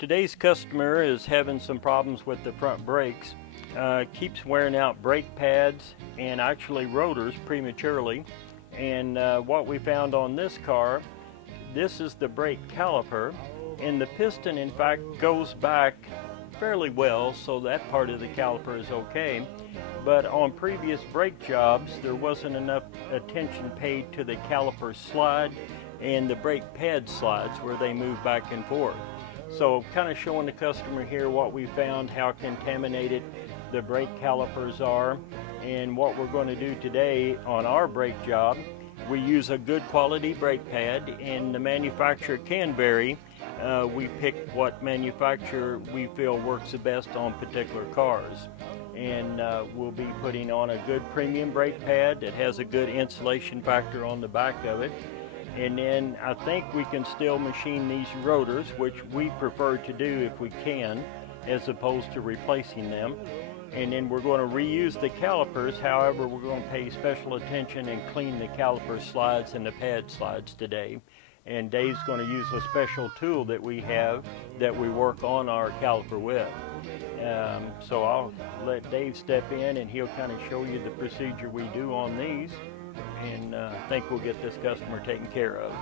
Today's customer is having some problems with the front brakes. Keeps wearing out brake pads and actually rotors prematurely. And what we found on this car, this is the brake caliper, and the piston in fact goes back fairly well, so that part of the caliper is okay. But on previous brake jobs, there wasn't enough attention paid to the caliper slide and the brake pad slides where they move back and forth. So kind of showing the customer here what we found, how contaminated the brake calipers are, and what we're going to do today on our brake job. We use a good quality brake pad, and the manufacturer can vary. We pick what manufacturer we feel works the best on particular cars. And we'll be putting on a good premium brake pad that has a good insulation factor on the back of it. And then I think we can still machine these rotors, which we prefer to do if we can, as opposed to replacing them. And then we're going to reuse the calipers. However, we're going to pay special attention and clean the caliper slides and the pad slides today. And Dave's going to use a special tool that we have that we work on our caliper with. So I'll let Dave step in and he'll kind of show you the procedure we do on these. And I think we'll get this customer taken care of.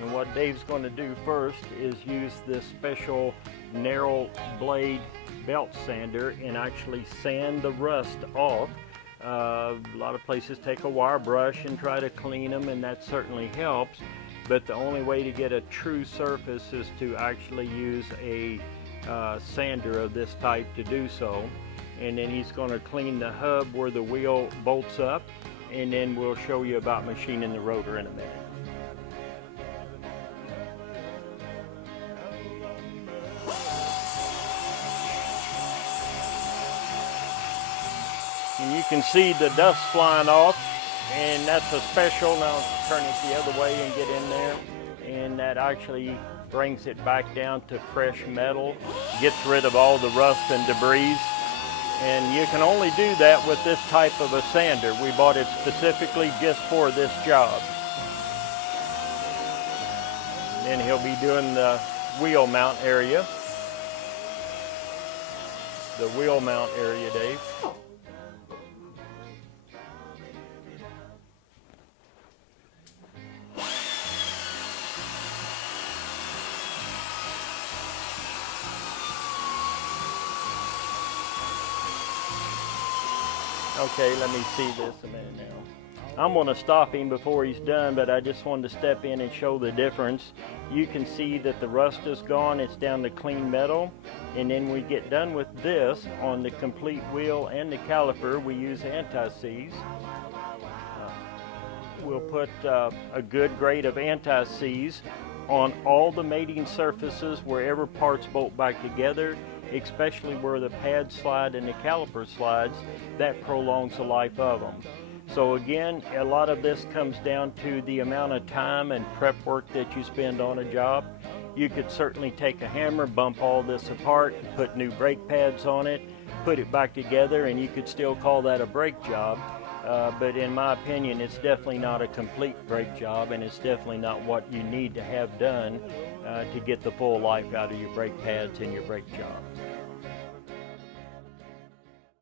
And what Dave's going to do first is use this special narrow blade belt sander and actually sand the rust off. A lot of places take a wire brush and try to clean them, and that certainly helps. But the only way to get a true surface is to actually use a sander of this type to do so. And then he's going to clean the hub where the wheel bolts up, and then we'll show you about machining the rotor in a minute. And you can see the dust flying off, and that's a special. Now turn it the other way and get in there, and that actually brings it back down to fresh metal, gets rid of all the rust and debris. And you can only do that with this type of a sander. We bought it specifically just for this job. And then he'll be doing the wheel mount area. The wheel mount area, Dave. Okay, let me see this a minute now. I'm going to stop him before he's done, but I just wanted to step in and show the difference. You can see that the rust is gone, it's down to clean metal. And then we get done with this on the complete wheel and the caliper, we use anti-seize. We'll put a good grade of anti-seize on all the mating surfaces wherever parts bolt back together, especially where the pad slide and the caliper slides. That prolongs the life of them. So again, a lot of this comes down to the amount of time and prep work that you spend on a job. You could certainly take a hammer, bump all this apart, put new brake pads on it, put it back together, and you could still call that a brake job. But in my opinion, it's definitely not a complete brake job, and it's definitely not what you need to have done to get the full life out of your brake pads and your brake job.